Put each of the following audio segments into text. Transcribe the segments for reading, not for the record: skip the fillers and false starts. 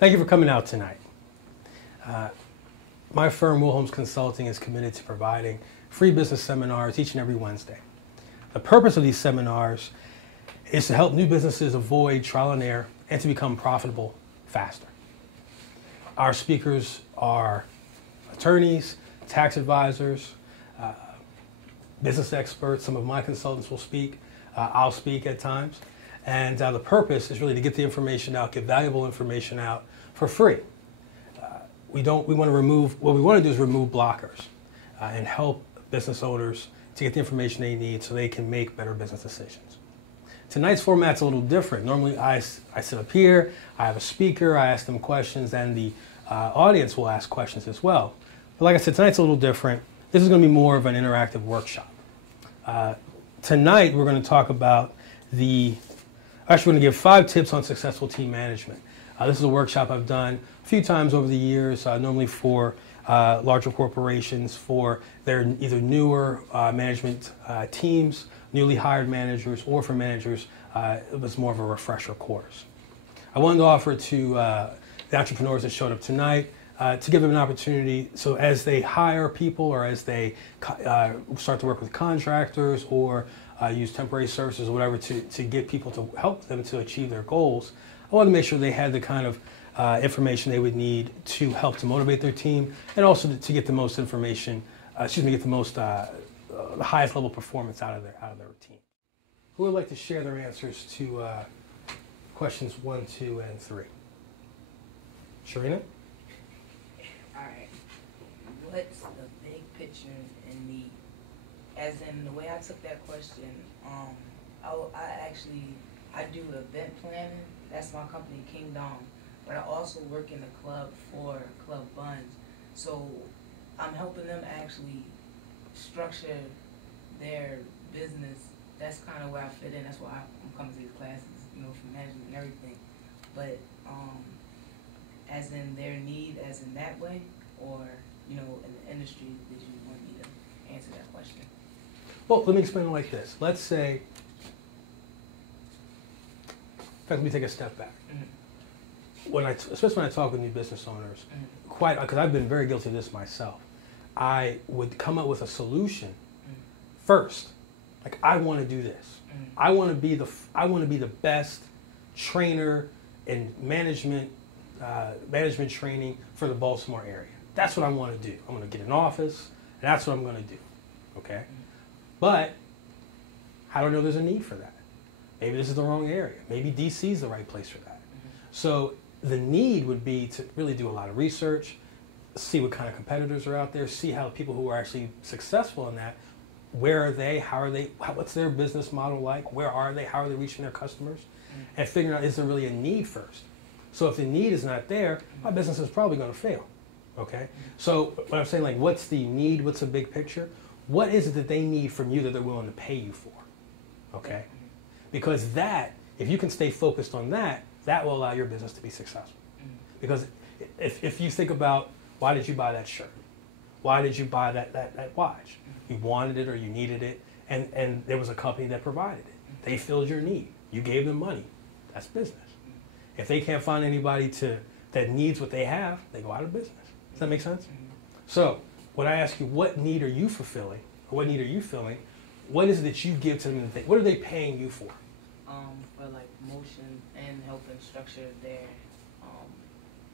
Thank you for coming out tonight. My firm, Holmes Consulting, is committed to providing free business seminars each and every Wednesday. The purpose of these seminars is to help new businesses avoid trial and error and to become profitable faster. Our speakers are attorneys, tax advisors, business experts. Some of my consultants will speak. I'll speak at times. And the purpose is really to get the information out, get valuable information out for free. What we want to do is remove blockers and help business owners to get the information they need so they can make better business decisions. Tonight's format's a little different. Normally I sit up here, I have a speaker, I ask them questions, and the audience will ask questions as well. But like I said, tonight's a little different. This is going to be more of an interactive workshop. Tonight we're going to talk about we're going to give 5 tips on successful team management. This is a workshop I've done a few times over the years, normally for larger corporations, for their either newer management teams, newly hired managers, or for managers. It was more of a refresher course. I wanted to offer to the entrepreneurs that showed up tonight to give them an opportunity, so as they hire people or as they start to work with contractors or use temporary services or whatever to get people to help them to achieve their goals, I wanted to make sure they had the kind of information they would need to help to motivate their team and also to get the most information, get the most, the highest level performance out of their team. Who would like to share their answers to questions 1, 2, and 3? Sharina? All right. What's the big picture and need? As in the way I took that question, I do event planning. That's my company, Kingdom. But I also work in a club for Club Funds. So I'm helping them actually structure their business. That's kind of where I fit in. That's why I'm coming to these classes, for management and everything. But as in their need, as in that way, or, in the industry, did you want me to answer that question? Well, let me explain it like this. Let's say, in fact, let me take a step back. Mm-hmm. Especially when I talk with new business owners, mm-hmm. Because I've been very guilty of this myself, I would come up with a solution mm-hmm. first. Like, I want to do this. Mm-hmm. I want to be the best trainer in management training for the Baltimore area. That's what I want to do. I'm going to get an office, and that's what I'm going to do. Okay? Mm-hmm. But I don't know there's a need for that. Maybe this is the wrong area. Maybe DC is the right place for that. Mm-hmm. So the need would be to really do a lot of research, see what kind of competitors are out there, see how people who are actually successful in that, where are they, what's their business model like, where are they, how are they reaching their customers, mm-hmm. and figuring out, is there really a need first? So if the need is not there, mm-hmm. my business is probably going to fail. Okay? Mm-hmm. So what I'm saying, like, what's the need, what's the big picture? What is it that they need from you that they're willing to pay you for? Okay? Because that, if you can stay focused on that, that will allow your business to be successful. Because if you think about, why did you buy that shirt? Why did you buy that watch? You wanted it or you needed it, and there was a company that provided it. They filled your need. You gave them money. That's business. If they can't find anybody that needs what they have, they go out of business. Does that make sense? So when I ask you, what need are you fulfilling, or what need are you filling, what is it that you give to them? What are they paying you for? For like motion and helping structure their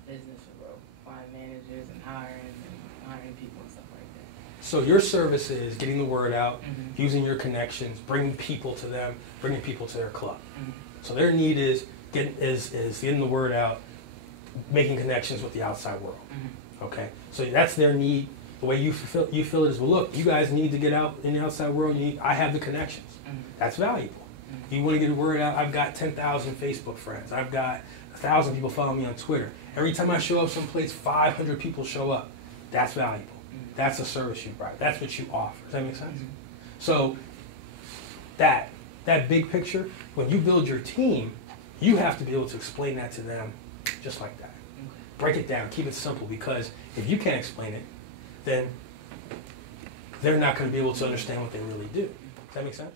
business for growth, find managers and hiring people and stuff like that. So your service is getting the word out, mm-hmm. using your connections, bringing people to them, bringing people to their club. Mm-hmm. So their need is getting the word out, making connections with the outside world. Mm-hmm. Okay, so that's their need. The way you feel it is, well, look, you guys need to get out in the outside world. I have the connections. Mm-hmm. That's valuable. Mm-hmm. You want to get the word out. I've got 10,000 Facebook friends. I've got 1,000 people following me on Twitter. Every time I show up someplace, 500 people show up. That's valuable. Mm-hmm. That's a service you provide. That's what you offer. Does that make sense? Mm-hmm. So that big picture, when you build your team, you have to be able to explain that to them just like that. Okay. Break it down. Keep it simple, because if you can't explain it, then they're not going to be able to understand what they really do. Does that make sense?